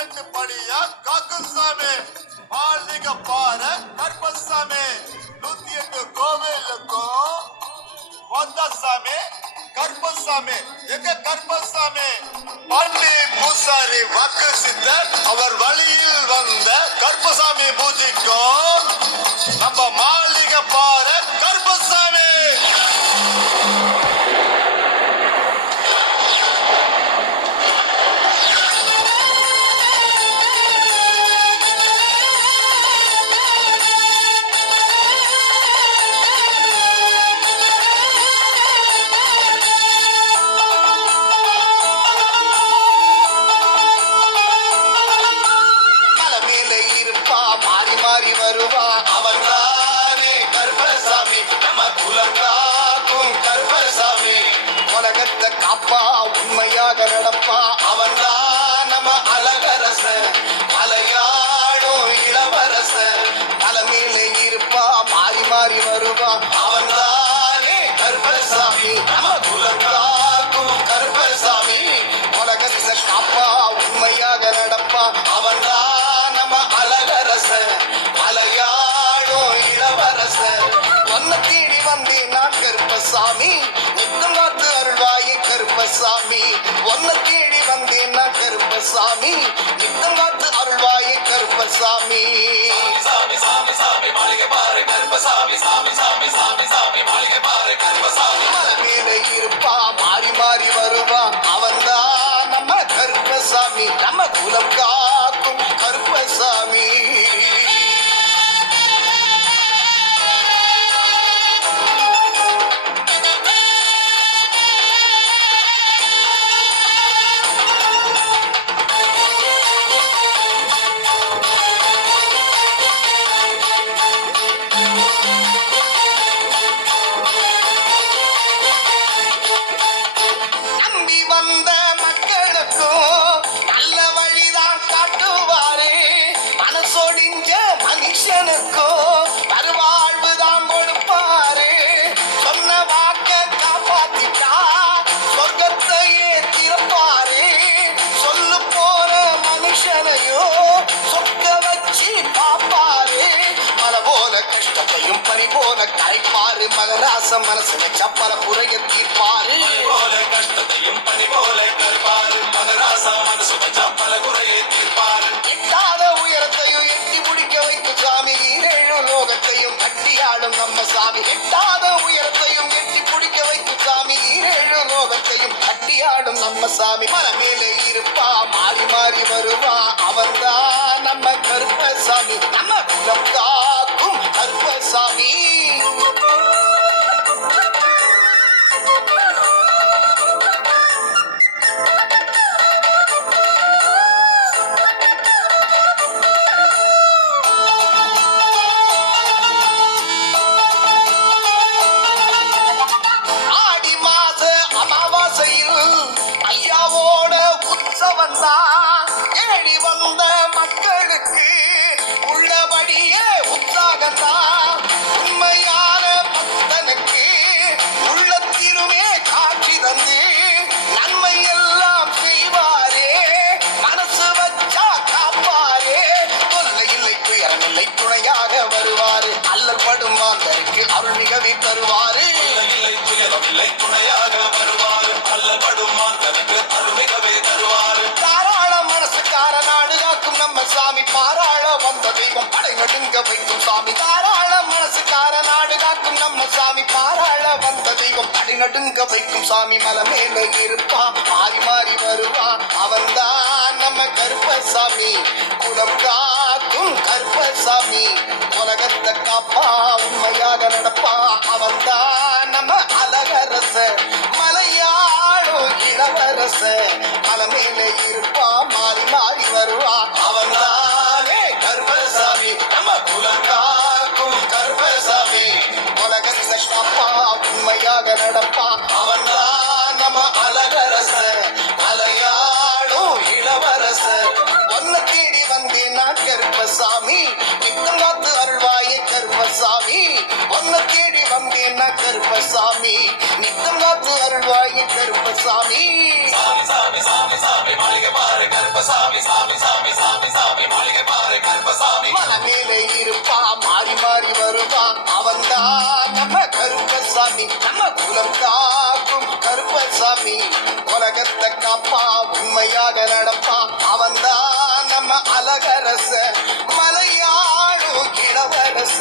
பதினெட்டு படியா காக்கும் சாமி மாளிகை பார கருப்பசாமி 108 கோவிலுக்கும் வந்த சாமி கருப்பசாமி எங்க கருப்பசாமி பள்ளி பூசாரி வாக்கு சித்தர் அவர் வழியில் வந்த கருப்பசாமி பூஜைக்கும் நம்ம மாளிகை பார கருப்பசாமி உண்மையாக நடப்பா அவன்தான் நம்ம அழகரச மலையாடும் இளவரச தலைமையில இருப்பா மாறி மாறி வருவா அவன்தானே கருப்பசாமி நம்ம குலங்காக்கும் கருப்பசாமி உலகத்தை காப்பா உண்மையாக நடப்பா அவன்தான் நம்ம அழகரச மலையாடும் இளவரச ஒன்ன தேடி வந்தேன் நான் கருப்பசாமி நித்தம் காத்து அருள்வாய் கருப்பசாமி ஒன்ன தேடி வந்தேன் நான் கருப்பசாமி நித்தம் காத்து அருள்வாய் கருப்பசாமி சாமி சாமி சாமி மாளிகை பாரு கருப்பசாமி சாமி சாமி சாமி சாமி மாளிகை பாரு கருப்பசாமி மேல இருப்பா மாறி மாறி வருவா அவன்தான் நம்ம கருப்பசாமி நம்ம குலம் காக்கும் கருப்பசாமி மறுவாழ்வுதான் கொடுப்பாரு சொன்ன வாக்க காப்பாத்திட்டா சொர்க்கத்தையே திறப்பாரு சொல்லு போற மனுஷனையோ சொக்க வச்சு பாப்பாரு மலை போல கஷ்டத்தையும் பனி போல கரைப்பாரு மகராச மனசு வச்சா பல குறைய தீர்ப்பாரு போல கஷ்டத்தையும் பனி போல கருப்பாரு மகராச மனசு வச்சா பல குறையை தீர்ப்பாரு எட்டாத உயரத்தையும் எட்டி முடிக்க வைக்கும் சாமி ஏழு லோகத்தையும் கட்டியாடும் நம்ம சாமி எட்டாத உயரத்தையும் எட்டி பிடிக்க வைக்கும் சாமி ஏழு லோகத்தையும் கட்டியாடும் நம்ம சாமி மலை மேலே இருப்பா மாறி மாறி வருவா அவன்தான் நம்ம கருப்பசாமி நம்ம குலம் காக்கும் கருப்பசாமி ஐயாவோட உற்சவம் தான் தேடி வந்த மக்களுக்கு உள்ளபடியே உற்சாகம்தான் உண்மையான பக்தனுக்கு உள்ளத்திலுமே காட்சி தந்து நன்மை எல்லாம் செய்வாரே மனசு வச்சா காப்பாரே தொல்லை இல்லை துயரமில்லை துணையாக வருவாரு அல்லல் படும் மாந்தருக்கு அருள் மிகவே தருவாரு இல்லை துயரமில்லை துணையாக வருவாரு அல்லப்படும் மாந்தனுக்கு அருமிகவே தருவாரு தாராள மனசுக்கார நாடு காக்கும் நம்ம சாமி பாராள வந்த தெய்வம் படை நடுங்க வைக்கும் சாமி தாராள மனசுக்கார நாடு காக்கும் நம்ம சாமி பாராள வந்த தெய்வம் படை நடுங்க வைக்கும் சாமி மலை மேல இருப்பா மாறி மாறி வருவா அவன்தான் நம்ம கருப்பசாமி குலம் காக்கும் கருப்பசாமி உலகத்தை காப்பா உண்மையாக நடப்பா அவன்தான் நம்ம அழகரச மலையாளும் இளவரச மலை மேலே இருப்பா மாறி மாறி வருவா அவன்தானே கருப்பசாமி நம்ம குலம் காக்கும் கருப்பசாமி உலகத்தை காப்பா உண்மையாக நடப்பா அவன்தான் நம்ம அழகரச மலையாளும் இளவரச ஒன்ன தேடி வந்தேன் நான் கருப்பசாமி நித்தம் காத்து அருள்வாயே கருப்பசாமி ஒன்ன தேடி வந்தேன் நான் கருப்பசாமி நித்தம் காத்து அருள்வாயே கருப்பசாமி சாமி சாமி சாமி சாமி மாளிகை பாரு கருப்ப கருப்பசாமி சாமி சாமி சாமி சாமி மாளிகை பாறை கருப்பசாமி மனமேலே இருப்பா மாறி மாறி வருவான் அவன்தான் நம்ம கருப்பசாமி நம்ம குலம் காக்கும் கருப்பசாமி உலகத்தை காப்பா உண்மையாக நடப்பான் அவன்தான் நம்ம அழகரச மலையாளும் இளவரச